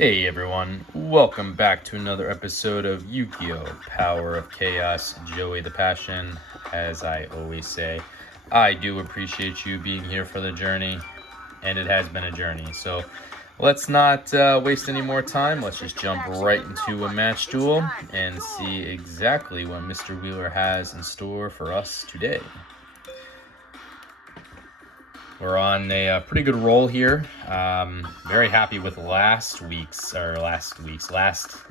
Hey everyone, welcome back to another episode of Yu-Gi-Oh! Power of Chaos, Joey the Passion. As I always say, I do appreciate you being here for the journey, and it has been a journey. So let's not waste any more time. Let's just jump right into a match duel and see exactly what Mr. Wheeler has in store for us today. We're on a pretty good roll here. Very happy with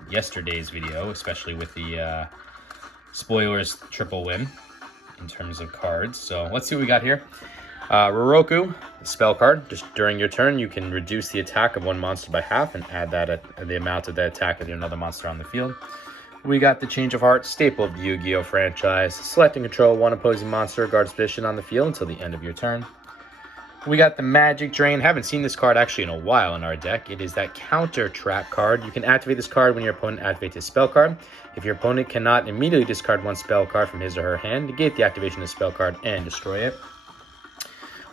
yesterday's video, especially with the spoilers triple win in terms of cards. So let's see what we got here. Roroku, spell card. Just during your turn, you can reduce the attack of one monster by half and add the amount of the attack of another monster on the field. We got the Change of Heart, staple of the Yu-Gi-Oh! Franchise. Select and control one opposing monster or guard's position on the field until the end of your turn. We got the Magic Drain. Haven't seen this card actually in a while in our deck. It is that counter trap card. You can activate this card when your opponent activates his spell card. If your opponent cannot immediately discard one spell card from his or her hand, negate the activation of the spell card and destroy it.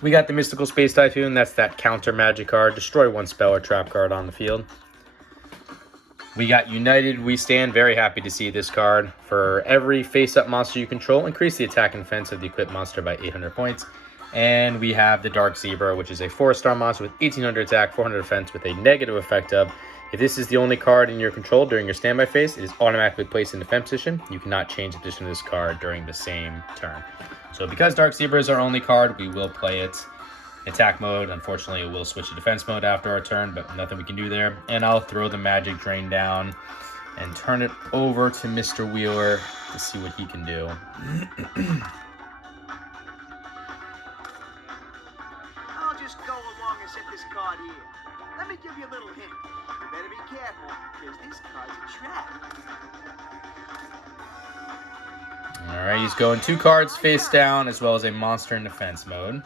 We got the Mystical Space Typhoon. That's that counter magic card. Destroy one spell or trap card on the field. We got United We Stand. Very happy to see this card. For every face-up monster you control, increase the attack and defense of the equipped monster by 800 points. And we have the Dark Zebra, which is a 4-star monster with 1800 attack, 400 defense, with a negative effect of, if this is the only card in your control during your standby phase, it is automatically placed in defense position. You cannot change the position of this card during the same turn. So because Dark Zebra is our only card, we will play it attack mode. Unfortunately, it will switch to defense mode after our turn, but nothing we can do there. And I'll throw the Magic Drain down and turn it over to Mr. Wheeler to see what he can do. Card here. Let me give you a little hint. You better be careful, because this card's a trap. Alright, he's going 2 cards face down, as well as a monster in defense mode.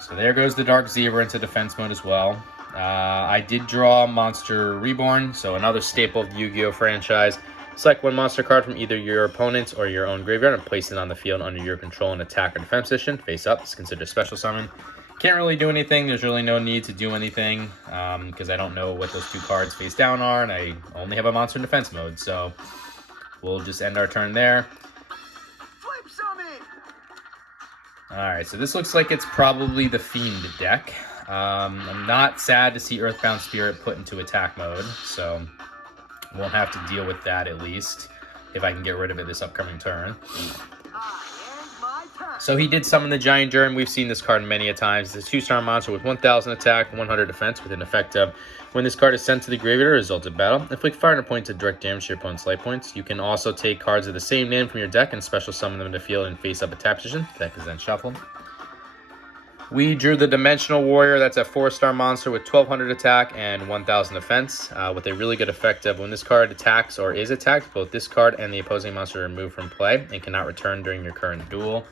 So there goes the Dark Zebra into defense mode as well. I did draw Monster Reborn, so another staple of the Yu-Gi-Oh! Franchise. Select one monster card from either your opponent's or your own graveyard and place it on the field under your control and attack or defense position. Face up, it's considered a special summon. Can't really do anything. There's really no need to do anything because I don't know what those 2 cards face down are, and I only have a monster in defense mode, so we'll just end our turn there. Flip summon! Alright, so this looks like it's probably the Fiend deck. I'm not sad to see Earthbound Spirit put into attack mode, so won't have to deal with that at least, if I can get rid of it this upcoming turn. So he did summon the Giant Germ. We've seen this card many a times. It's a 2-star monster with 1000 attack, 100 defense, with an effect of, when this card is sent to the graveyard or result of battle, inflict 500 points of direct damage to your opponent's life points. You can also take cards of the same name from your deck and special summon them to field in face-up attack position. The deck is then shuffled. We drew the Dimensional Warrior. That's a 4-star monster with 1200 attack and 1000 defense, with a really good effect of, when this card attacks or is attacked, both this card and the opposing monster are removed from play and cannot return during your current duel.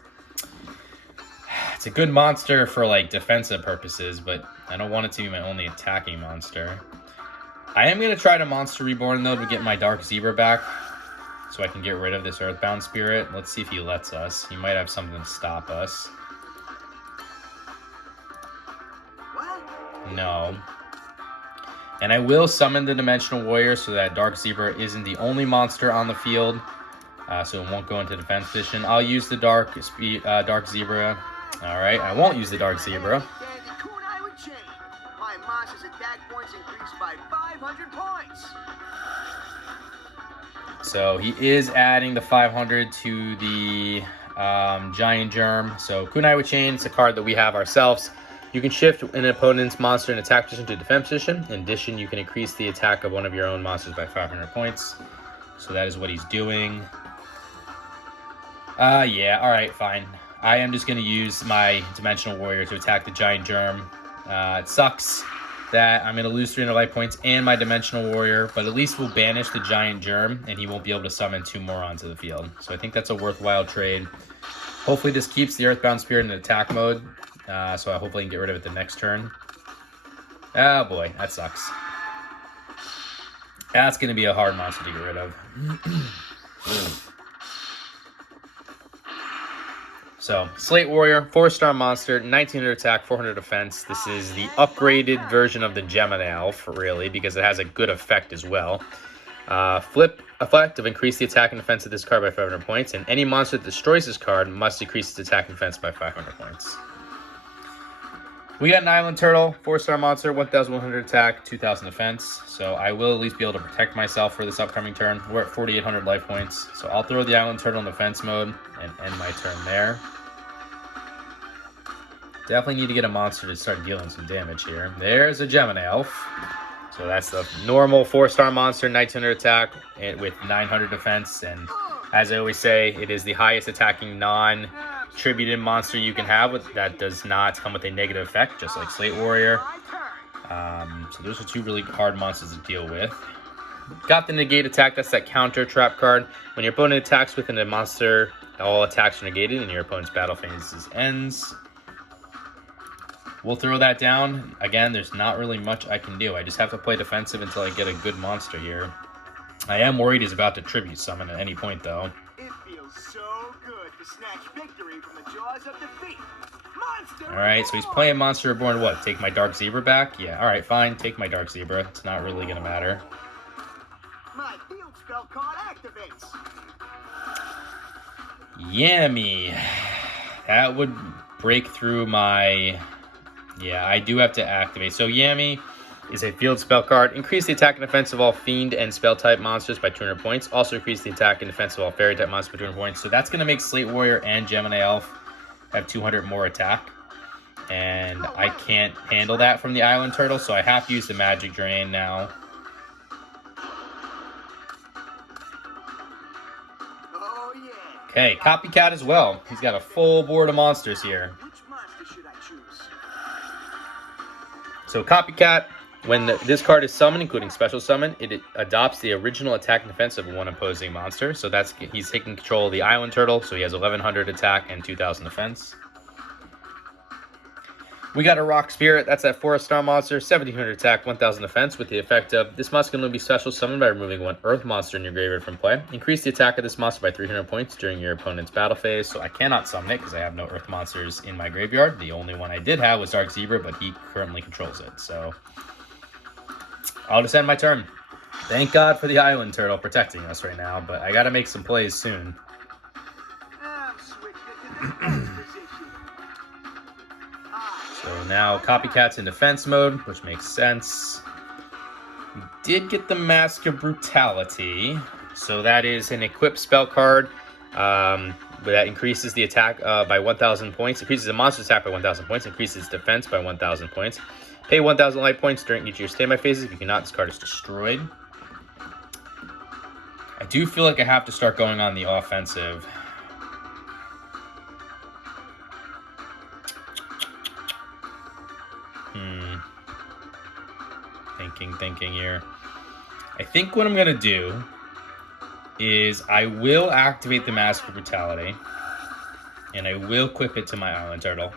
It's a good monster for like defensive purposes, but I don't want it to be my only attacking monster. I am going to try to Monster Reborn though to get my Dark Zebra back so I can get rid of this Earthbound Spirit. Let's see if he lets us. He might have something to stop us. No. And I will summon the Dimensional Warrior so that Dark Zebra isn't the only monster on the field, so it won't go into defense position. I'll use the Dark Zebra. Alright, I won't use the Dark Zebra. My monster's attack points increased by 500 points. So he is adding the 500 to the Giant Germ. So Kunai with Chain, it's a card that we have ourselves. You can shift an opponent's monster in attack position to defense position. In addition, you can increase the attack of one of your own monsters by 500 points. So that is what he's doing. Yeah, alright, fine. I am just going to use my Dimensional Warrior to attack the Giant Germ. It sucks that I'm going to lose 300 life points and my Dimensional Warrior, but at least we'll banish the Giant Germ, and he won't be able to summon 2 more onto the field. So I think that's a worthwhile trade. Hopefully this keeps the Earthbound Spirit in attack mode, so I hopefully can get rid of it the next turn. Oh boy, that sucks. That's going to be a hard monster to get rid of. So, Slate Warrior, 4-star monster, 1900 attack, 400 defense. This is the upgraded version of the Gemini Elf, really, because it has a good effect as well. Flip effect of increase the attack and defense of this card by 500 points, and any monster that destroys this card must decrease its attack and defense by 500 points. We got an Island Turtle, 4-star monster, 1100 attack, 2000 defense. So I will at least be able to protect myself for this upcoming turn. We're at 4800 life points. So I'll throw the Island Turtle in defense mode and end my turn there. Definitely need to get a monster to start dealing some damage here. There's a Gemini Elf. So that's the normal 4-star monster, 1900 attack with 900 defense. And as I always say, it is the highest attacking non-tributed monster you can have that does not come with a negative effect, just like Slate Warrior. So those are two really hard monsters to deal with. Got the negate attack. That's that counter trap card. When your opponent attacks within a monster, all attacks are negated and your opponent's battle phase ends. We'll throw that down. Again, there's not really much I can do. I just have to play defensive until I get a good monster here. I am worried he's about to tribute summon at any point, though. It feels so good to snatch victory from the jaws of defeat. Monster Alright, so he's playing Monster Reborn. What? Take my Dark Zebra back? Yeah, alright, fine. Take my Dark Zebra. It's not really going to matter. My field spell card activates. Yummy. That would break through my... Yeah, I do have to activate. So Yami is a field spell card. Increase the attack and defense of all fiend and spell type monsters by 200 points. Also increase the attack and defense of all fairy type monsters by 200 points. So that's going to make Slate Warrior and Gemini Elf have 200 more attack. And I can't handle that from the Island Turtle, so I have to use the Magic Drain now. Oh yeah. Okay, Copycat as well. He's got a full board of monsters here. Which monster should I choose? So Copycat, when this card is summoned, including special summon, it adopts the original attack and defense of one opposing monster. So he's taking control of the Island Turtle, so he has 1100 attack and 2000 defense. We got a Rock Spirit, that's that 4-star monster, 1700 attack, 1000 defense, with the effect of this monster can only be special summoned by removing one Earth monster in your graveyard from play. Increase the attack of this monster by 300 points during your opponent's battle phase, so I cannot summon it because I have no Earth monsters in my graveyard. The only one I did have was Dark Zebra, but he currently controls it, so I'll just end my turn. Thank God for the Island Turtle protecting us right now, but I gotta make some plays soon. I'm switching it to the defense position. So now Copycat's in defense mode, which makes sense. We did get the Mask of Brutality. So that is an equipped spell card that increases the attack by 1,000 points. Increases the monster's attack by 1,000 points. Increases defense by 1,000 points. Pay 1,000 life points during each of your standby phases. If you cannot, this card is destroyed. I do feel like I have to start going on the offensive. Thinking here. I think what I'm going to do is I will activate the Mask of Brutality, and I will equip it to my Island Turtle.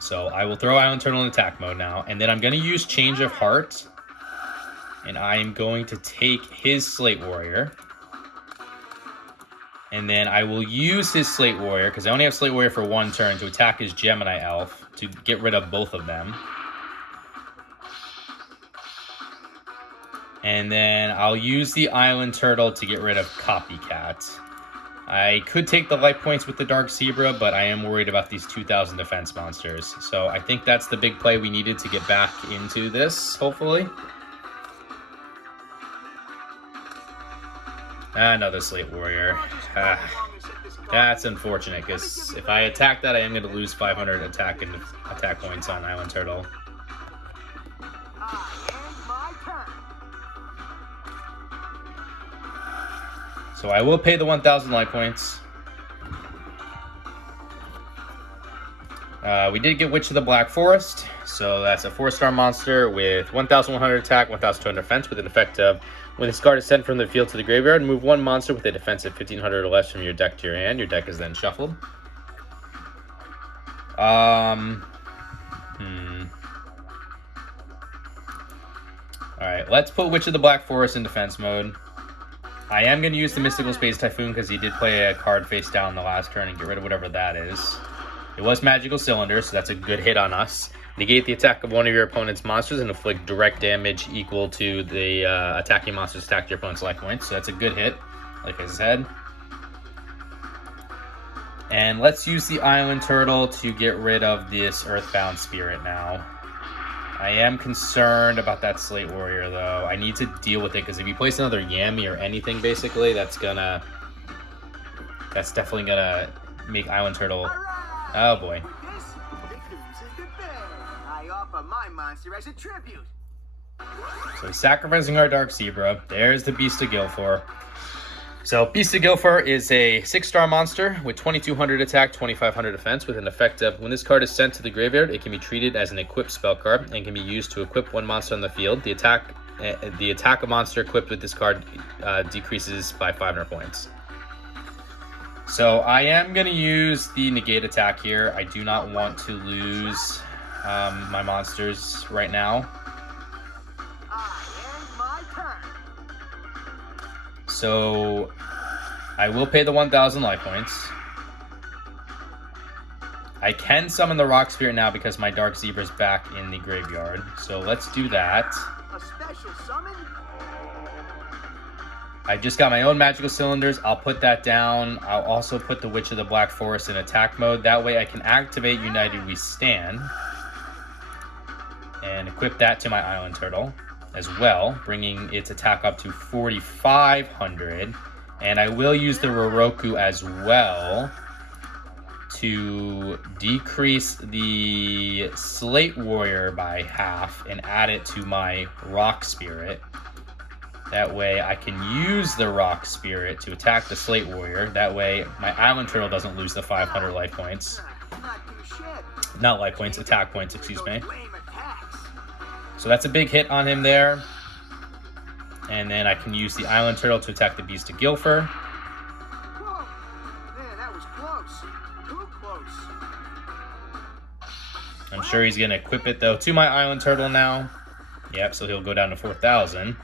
So I will throw Island Turtle in attack mode now, and then I'm going to use Change of Heart, and I'm going to take his Slate Warrior. And then I will use his Slate Warrior, because I only have Slate Warrior for one turn, to attack his Gemini Elf to get rid of both of them. And then I'll use the Island Turtle to get rid of Copycat. I could take the life points with the Dark Zebra, but I am worried about these 2,000 defense monsters. So I think that's the big play we needed to get back into this, hopefully. Another Slate Warrior. That's unfortunate, because if I attack that, I am going to lose 500 attack points on Island Turtle. So I will pay the 1,000 life points. We did get Witch of the Black Forest. So that's a 4-star monster with 1,100 attack, 1,200 defense, with an effect of when this card is sent from the field to the graveyard, move one monster with a defense of 1,500 or less from your deck to your hand. Your deck is then shuffled. Alright, let's put Witch of the Black Forest in defense mode. I am going to use the Mystical Space Typhoon because he did play a card face down the last turn and get rid of whatever that is. It was Magical Cylinder, so that's a good hit on us. Negate the attack of one of your opponent's monsters and inflict direct damage equal to the attacking monster's attack to your opponent's life points. So that's a good hit, like I said. And let's use the Island Turtle to get rid of this Earthbound Spirit now. I am concerned about that Slate Warrior, though. I need to deal with it, because if you place another Yami or anything, basically, that's definitely gonna make Island Turtle... Oh, boy. I offer my monster as a tribute. So sacrificing our Dark Zebra. There's the Beast of Gilfor. So Beast of Gilfor is a 6-star monster with 2200 attack, 2500 defense, with an effect of when this card is sent to the graveyard, it can be treated as an equipped spell card and can be used to equip one monster on the field. The attack of monster equipped with this card decreases by 500 points. So I am going to use the negate attack here. I do not want to lose my monsters right now. So I will pay the 1,000 life points. I can summon the Rock Spirit now because my Dark Zebra is back in the graveyard. So let's do that. A special summon? I just got my own Magical Cylinders. I'll put that down. I'll also put the Witch of the Black Forest in attack mode. That way I can activate United We Stand and equip that to my Island Turtle as well, bringing its attack up to 4,500. And I will use the Roroku as well to decrease the Slate Warrior by half and add it to my Rock Spirit. That way I can use the Rock Spirit to attack the Slate Warrior. That way my Island Turtle doesn't lose the 500 life points. Not life points, attack points, excuse me. So that's a big hit on him there. And then I can use the Island Turtle to attack the Beast of Gilfor. Whoa. Man, that was close. Too close. I'm sure he's going to equip it, though, to my Island Turtle now. Yep, so he'll go down to 4,000.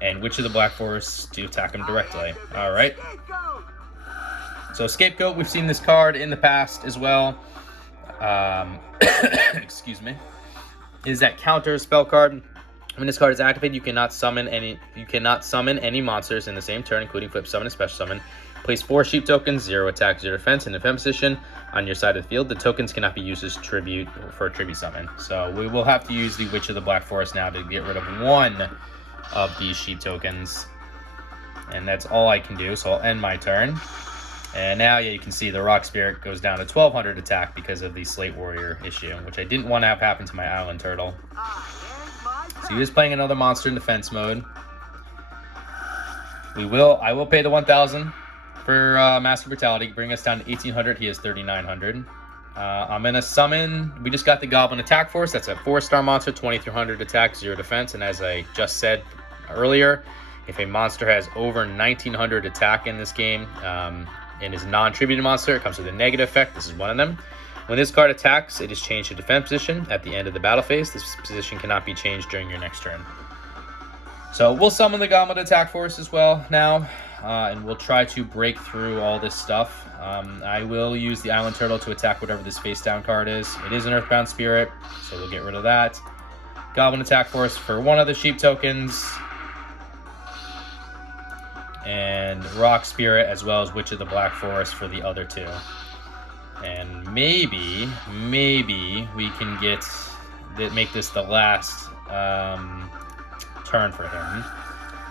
And Witch of the Black Forest to attack him directly. Alright. So Scapegoat, we've seen this card in the past as well. Excuse me. Is that counter spell card. When this card is activated, you cannot summon any monsters in the same turn, including flip summon and special summon. Place 4 sheep tokens, 0 attack, 0 defense, in the defense position on your side of the field. The tokens cannot be used as tribute for a tribute summon. So we will have to use the Witch of the Black Forest now to get rid of one of these sheep tokens. And that's all I can do, so I'll end my turn. And now, yeah, you can see the Rock Spirit goes down to 1,200 attack because of the Slate Warrior issue, which I didn't want to have happen to my Island Turtle. So he is playing another monster in defense mode. I will pay the 1,000 for Master Brutality, bring us down to 1,800. He has 3,900. I'm going to summon, we just got the Goblin Attack Force. That's a 4-star monster, 2,300 attack, 0 defense. And as I just said earlier, if a monster has over 1,900 attack in this game and is a non-tributed monster, it comes with a negative effect. This is one of them. When this card attacks, it is changed to defense position at the end of the battle phase. This position cannot be changed during your next turn. So we'll summon the Goblin Attack Force as well now, and we'll try to break through all this stuff. I will use the Island Turtle to attack whatever this face-down card is. It is an Earthbound Spirit, so we'll get rid of that. Goblin Attack Force for one of the sheep tokens. And Rock Spirit as well as Witch of the Black Forest for the other two. And maybe we can make this the last turn for him.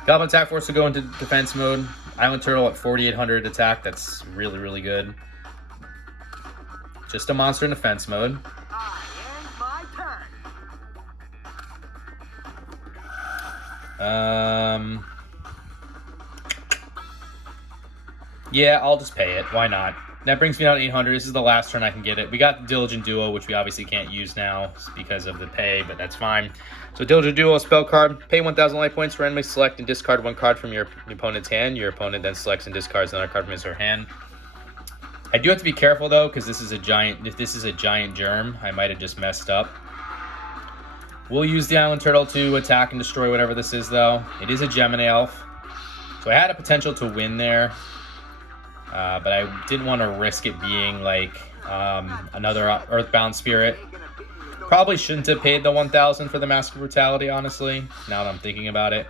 Goblin Attack Force will go into defense mode. Island Turtle at 4,800 attack. That's really, really good. Just a monster in defense mode. Yeah, I'll just pay it. Why not? That brings me down to 800. This is the last turn I can get it. We got the Diligent Duel, which we obviously can't use now because of the pay, but that's fine. So Diligent Duel, spell card. Pay 1,000 life points. Randomly select and discard one card from your opponent's hand. Your opponent then selects and discards another card from his or her hand. I do have to be careful though, because this is a giant. If this is a giant germ, I might have just messed up. We'll use the Island Turtle to attack and destroy whatever this is, though. It is a Gemini Elf. So I had a potential to win there, but I didn't want to risk it being like another Earthbound Spirit. Probably shouldn't have paid the 1,000 for the Mask of Brutality, honestly, now that I'm thinking about it.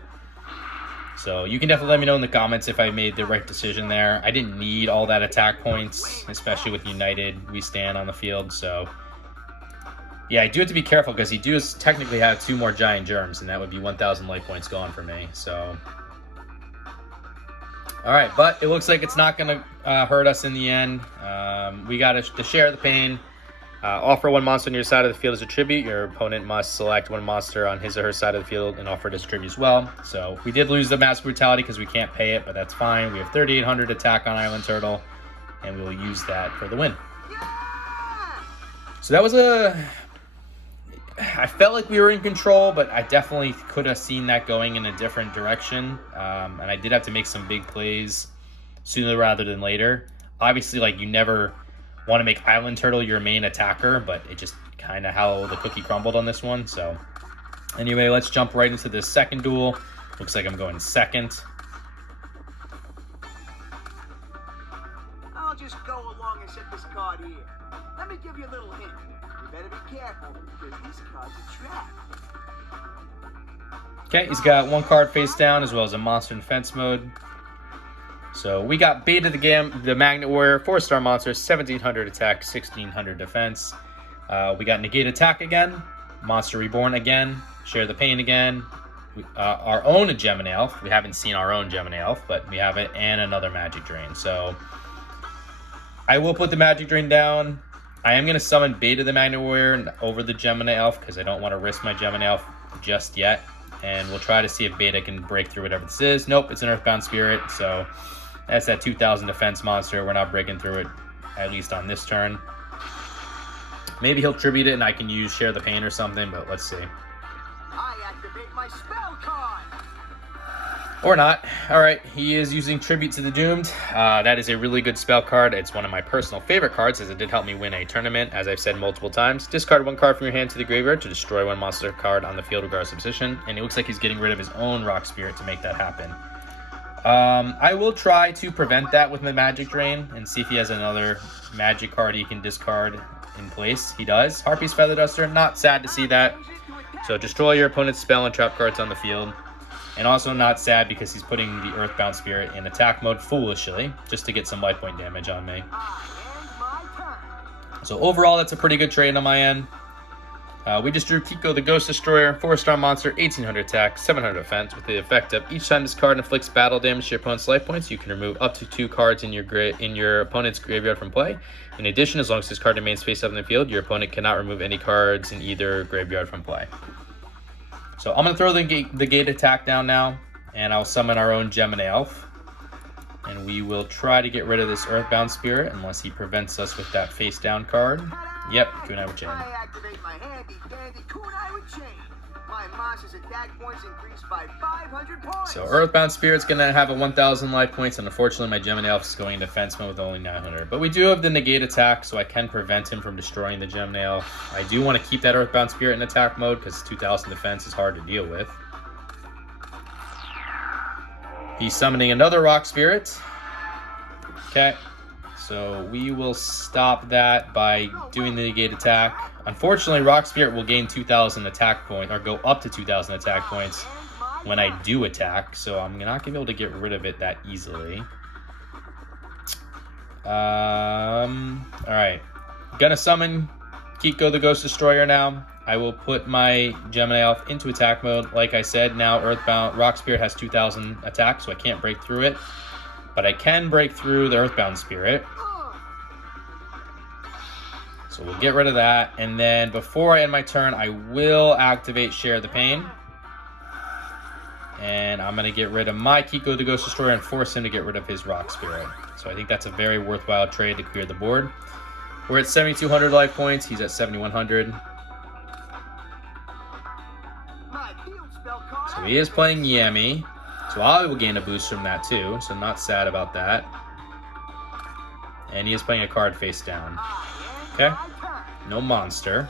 So you can definitely let me know in the comments if I made the right decision there. I didn't need all that attack points, especially with United We Stand on the field. So yeah, I do have to be careful because he does technically have 2 more Giant Germs, and that would be 1,000 life points gone for me. So all right, but it looks like it's not going to hurt us in the end. We got to share the pain. Offer 1 monster on your side of the field as a tribute. Your opponent must select 1 monster on his or her side of the field and offer it as a tribute as well. So we did lose the Mask Brutality because we can't pay it, but that's fine. We have 3,800 attack on Island Turtle, and we will use that for the win. So that was I felt like we were in control, but I definitely could have seen that going in a different direction. And I did have to make some big plays sooner rather than later. Obviously, like, you never want to make Island Turtle your main attacker, but it just kind of how the cookie crumbled on this one. So anyway, let's jump right into this second duel. Looks like I'm going second. I'll just go along and set this card here. Let me give you a little hint. You better be careful, because this card's a trap. Okay, he's got 1 card face down as well as a monster in defense mode. So we got Beta the Magnet Warrior, 4-star monster, 1,700 attack, 1,600 defense. We got Negate Attack again, Monster Reborn again, Share the Pain again, our own Gemini Elf. We haven't seen our own Gemini Elf, but we have it, and another Magic Drain. So I will put the Magic Drain down. I am going to summon Beta the Magnet Warrior over the Gemini Elf because I don't want to risk my Gemini Elf just yet. And we'll try to see if Beta can break through whatever this is. Nope, it's an Earthbound Spirit, so that's that 2,000 defense monster. We're not breaking through it, at least on this turn. Maybe he'll tribute it and I can use Share the Pain or something, but let's see. I activate my spell card. Or not. Alright, he is using Tribute to the Doomed. That is a really good spell card. It's one of my personal favorite cards as it did help me win a tournament, as I've said multiple times. Discard 1 card from your hand to the graveyard to destroy 1 monster card on the field regardless of position. And it looks like he's getting rid of his own Rock Spirit to make that happen. I will try to prevent that with my Magic Drain and see if he has another magic card he can discard in place. He does. Harpy's Feather Duster, not sad to see that. So destroy your opponent's spell and trap cards on the field. And also not sad because he's putting the Earthbound Spirit in attack mode foolishly, just to get some life point damage on me. So overall, that's a pretty good trade on my end. We just drew Kiko the Ghost Destroyer, 4-star monster, 1,800 attack, 700 defense, with the effect of each time this card inflicts battle damage to your opponent's life points, you can remove up to 2 cards in your opponent's graveyard from play. In addition, as long as this card remains face up in the field, your opponent cannot remove any cards in either graveyard from play. So I'm going to throw the gate attack down now, and I'll summon our own Gemini Elf. And we will try to get rid of this Earthbound Spirit, unless he prevents us with that face down card. Yep, Kunai with Chain. I activate my handy dandy Kunai with Chain. My monster's attack points increased by 500 points. So Earthbound Spirit's going to have a 1,000 life points, and unfortunately my Gemini Elf is going in defense mode with only 900. But we do have the negate attack, so I can prevent him from destroying the Gemini Elf. I do want to keep that Earthbound Spirit in attack mode, because 2,000 defense is hard to deal with. He's summoning another Rock Spirit. Okay. So we will stop that by doing the negate attack. Unfortunately, Rock Spirit will gain 2,000 attack points, or go up to 2,000 attack points when I do attack. So I'm not going to be able to get rid of it that easily. Alright. Gonna summon Kiko the Ghost Destroyer now. I will put my Gemini Elf into attack mode. Like I said, now Earthbound Rock Spirit has 2,000 attack, so I can't break through it. But I can break through the Earthbound Spirit. So we'll get rid of that. And then before I end my turn, I will activate Share the Pain. And I'm going to get rid of my Kiko the Ghost Destroyer and force him to get rid of his Rock Spirit. So I think that's a very worthwhile trade to clear the board. We're at 7,200 life points. He's at 7,100. So he is playing Yami. So I will gain a boost from that too. So not sad about that. And he is playing a card face down. Okay. No monster.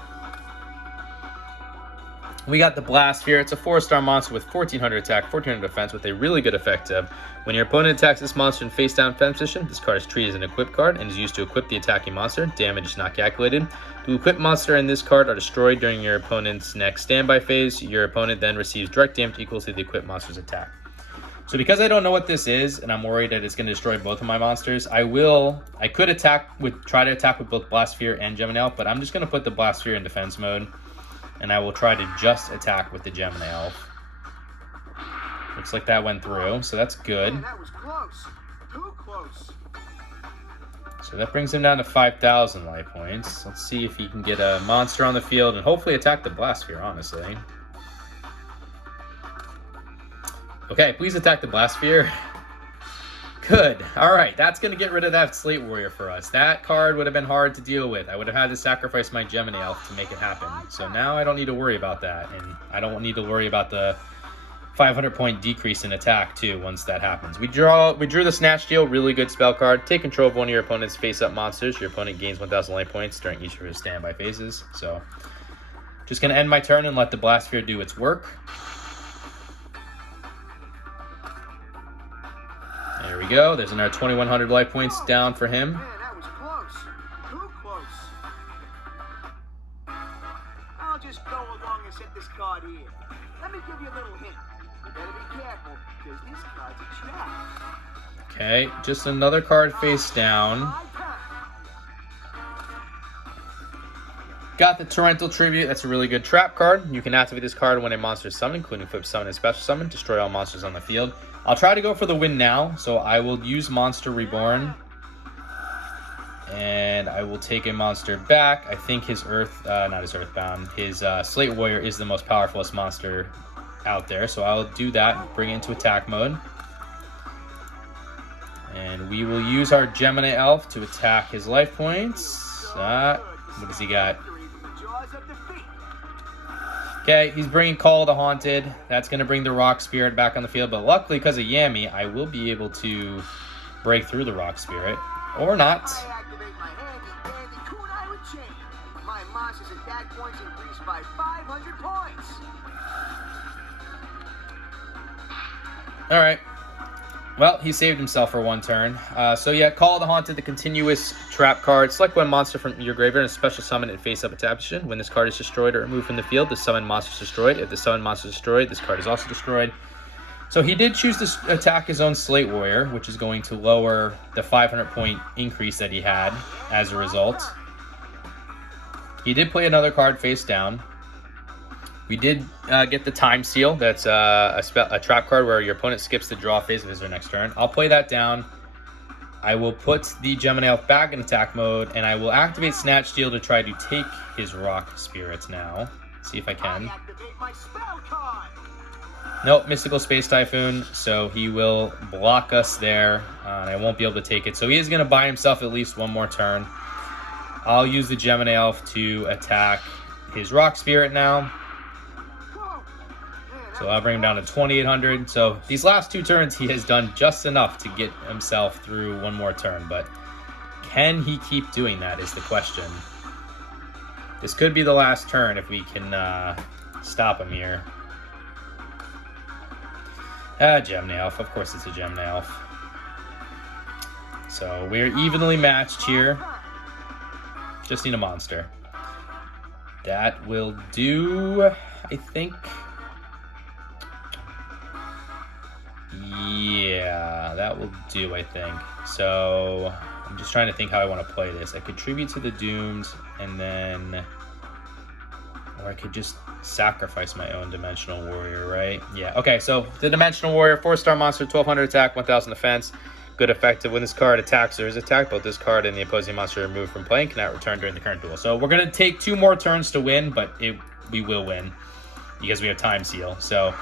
We got the Blast Sphere. It's a 4-star monster with 1400 attack, 1400 defense with a really good effect of when your opponent attacks this monster in face down defense position, this card is treated as an equip card and is used to equip the attacking monster. Damage is not calculated. The equipped monster and this card are destroyed during your opponent's next standby phase. Your opponent then receives direct damage equal to the equipped monster's attack. So because I don't know what this is, and I'm worried that it's going to destroy both of my monsters, I could try to attack with both Blast Sphere and Gemini Elf, but I'm just going to put the Blast Sphere in defense mode. And I will try to just attack with the Gemini Elf. Looks like that went through, so that's good. Man, that was close. Too close. So that brings him down to 5,000 life points. Let's see if he can get a monster on the field and hopefully attack the Blast Sphere, honestly. Okay, please attack the Blast Sphere. Good. All right, that's going to get rid of that Slate Warrior for us. That card would have been hard to deal with. I would have had to sacrifice my Gemini Elf to make it happen. So now I don't need to worry about that. And I don't need to worry about the 500-point decrease in attack, too, once that happens. We drew the Snatch Deal, really good spell card. Take control of one of your opponent's face-up monsters. Your opponent gains 1,000 life points during each of his standby phases. So just going to end my turn and let the Blast Sphere do its work. There we go. There's another 2,100 life points down for him. Man, that was close. Too close. I'll just go along and set this card here. Let me give you a little hint. You better be careful, because this card's a trap. Okay, just another card face down. Got the Torrential Tribute. That's a really good trap card. You can activate this card when a monster is summoned, including Flip Summon and Special Summon. Destroy all monsters on the field. I'll try to go for the win now, so I will use Monster Reborn. And I will take a monster back. I think his not his Earthbound, his Slate Warrior is the most powerfulest monster out there. So I'll do that, bring it into attack mode. And we will use our Gemini Elf to attack his life points. What does he got? Okay, he's bringing Call of the Haunted. That's going to bring the Rock Spirit back on the field. But luckily, because of Yami, I will be able to break through the Rock Spirit. Or not. I activate my handy-dandy kunai with chain. My monster's attack points increased by 500 points. Alright. Well, he saved himself for one turn. So yeah, Call of the Haunted, the continuous trap card. Select one monster from your graveyard and special summon it face up attack position. When this card is destroyed or removed from the field, the summoned monster is destroyed. If the summoned monster is destroyed, this card is also destroyed. So he did choose to attack his own Slate Warrior, which is going to lower the 500-point increase that he had as a result. He did play another card face down. We did get the Time Seal. That's a trap card where your opponent skips the draw phase of his next turn. I'll play that down. I will put the Gemini Elf back in attack mode, and I will activate Snatch Steal to try to take his Rock Spirits now. See if I can. Activate my spell card. Nope, Mystical Space Typhoon, so he will block us there, and I won't be able to take it. So he is going to buy himself at least one more turn. I'll use the Gemini Elf to attack his Rock Spirit now. So I'll bring him down to 2,800. So these last two turns, he has done just enough to get himself through one more turn. But can he keep doing that is the question. This could be the last turn if we can stop him here. Gemini Elf. Of course it's a Gemini Elf. So we're evenly matched here. Just need a monster. That will do, I think. Yeah, that will do, I think. So I'm just trying to think how I want to play this. I could tribute to the Doomed, and then, or I could just sacrifice my own Dimensional Warrior, right? Yeah, okay, so the Dimensional Warrior, 4-star monster, 1,200 attack, 1,000 defense. Good effective. When this card attacks or is attacked, both this card and the opposing monster removed from play and cannot return during the current duel. So we're going to take 2 more turns to win, but we will win because we have Time Seal. So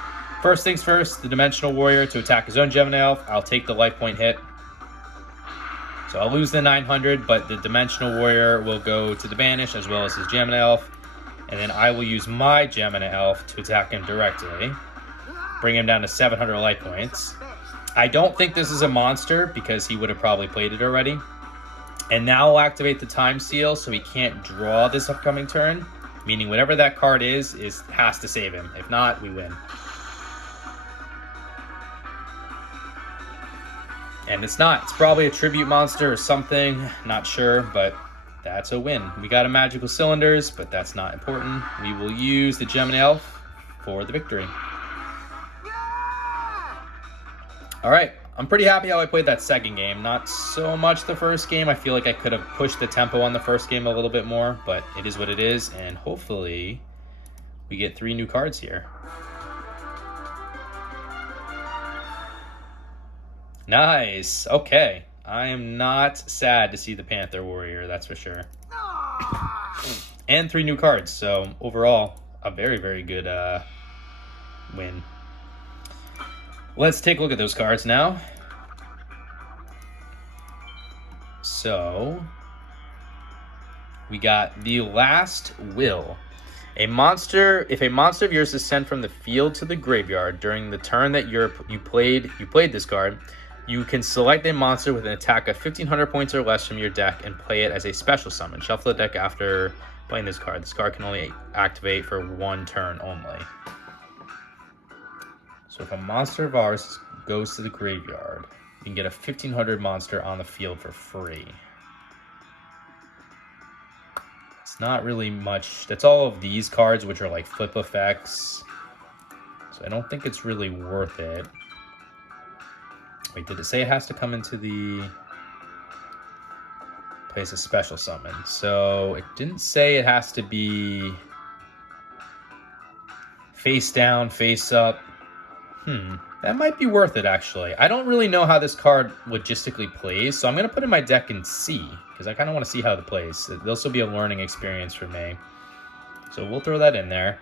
first things first, the Dimensional Warrior to attack his own Gemini Elf. I'll take the life point hit. So I'll lose the 900, but the Dimensional Warrior will go to the Banish as well as his Gemini Elf. And then I will use my Gemini Elf to attack him directly. Bring him down to 700 life points. I don't think this is a monster because he would have probably played it already. And now I'll activate the Time Seal so he can't draw this upcoming turn. meaning whatever that card is has to save him. If not, we win. And it's not. It's probably a tribute monster or something. Not sure, but that's a win. We got a magical cylinders, but that's not important. We will use the Gemini Elf for the victory. All right, I'm pretty happy how I played that second game. Not so much the first game. I feel like I could have pushed the tempo on the first game a little bit more, but it is what it is, and hopefully we get 3 new cards here. Nice. Okay. I am not sad to see the Panther Warrior, that's for sure. And 3 new cards, so overall, a very, very good win. Let's take a look at those cards now. So, we got the Last Will. If a monster of yours is sent from the field to the graveyard during the turn that you played this card, you can select a monster with an attack of 1,500 points or less from your deck and play it as a special summon. Shuffle the deck after playing this card. This card can only activate for 1 turn only. So if a monster of ours goes to the graveyard, you can get a 1,500 monster on the field for free. It's not really much. That's all of these cards, which are like flip effects. So I don't think it's really worth it. Wait, did it say it has to come into the place a special summon? So it didn't say it has to be face down, face up. That might be worth it, actually. I don't really know how this card logistically plays, so I'm going to put it in my deck and see, because I kind of want to see how it plays. This will be a learning experience for me. So we'll throw that in there.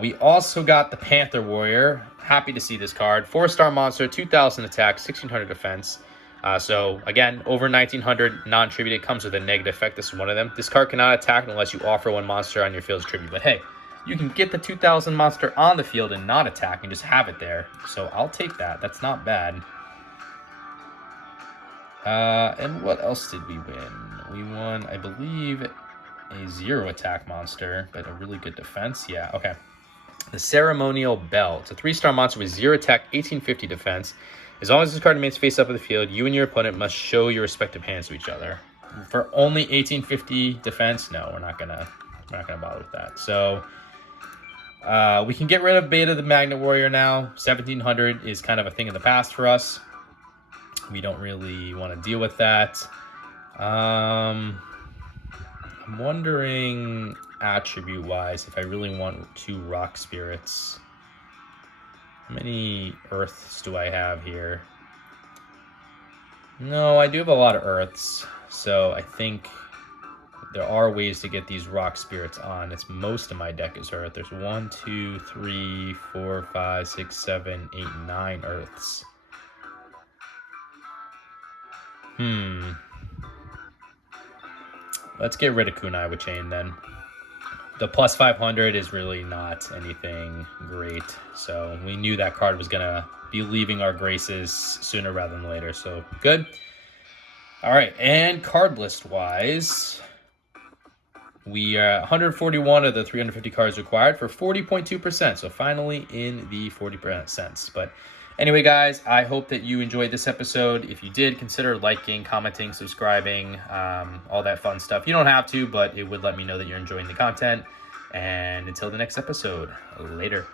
We also got the Panther Warrior. Happy to see this card. 4-star monster, 2,000 attack, 1,600 defense. So, again, over 1,900 non-tribute. It comes with a negative effect. This is one of them. This card cannot attack unless you offer 1 monster on your field's tribute. But hey, you can get the 2,000 monster on the field and not attack and just have it there. So I'll take that. That's not bad. And what else did we win? We won, I believe, a 0 attack monster, but a really good defense. Yeah, okay. The Ceremonial Bell. It's a 3-star monster with 0 attack, 1850 defense. As long as this card remains face up of the field, you and your opponent must show your respective hands to each other. For only 1850 defense, no, we're not gonna bother with that. So we can get rid of Beta the Magnet Warrior now. 1700 is kind of a thing in the past for us. We don't really want to deal with that. I'm wondering attribute-wise if I really want 2 Rock Spirits. How many Earths do I have here? No, I do have a lot of Earths. So I think there are ways to get these Rock Spirits on. It's most of my deck is Earth. There's 1, 2, 3, 4, 5, 6, 7, 8, 9 Earths. Let's get rid of Kunai with Chain then. The plus 500 is really not anything great. So we knew that card was going to be leaving our graces sooner rather than later. So good. All right. And card list wise, we are 141 of the 350 cards required for 40.2%. So finally in the 40%. But anyway, guys, I hope that you enjoyed this episode. If you did, consider liking, commenting, subscribing, all that fun stuff. You don't have to, but it would let me know that you're enjoying the content. And until the next episode, later.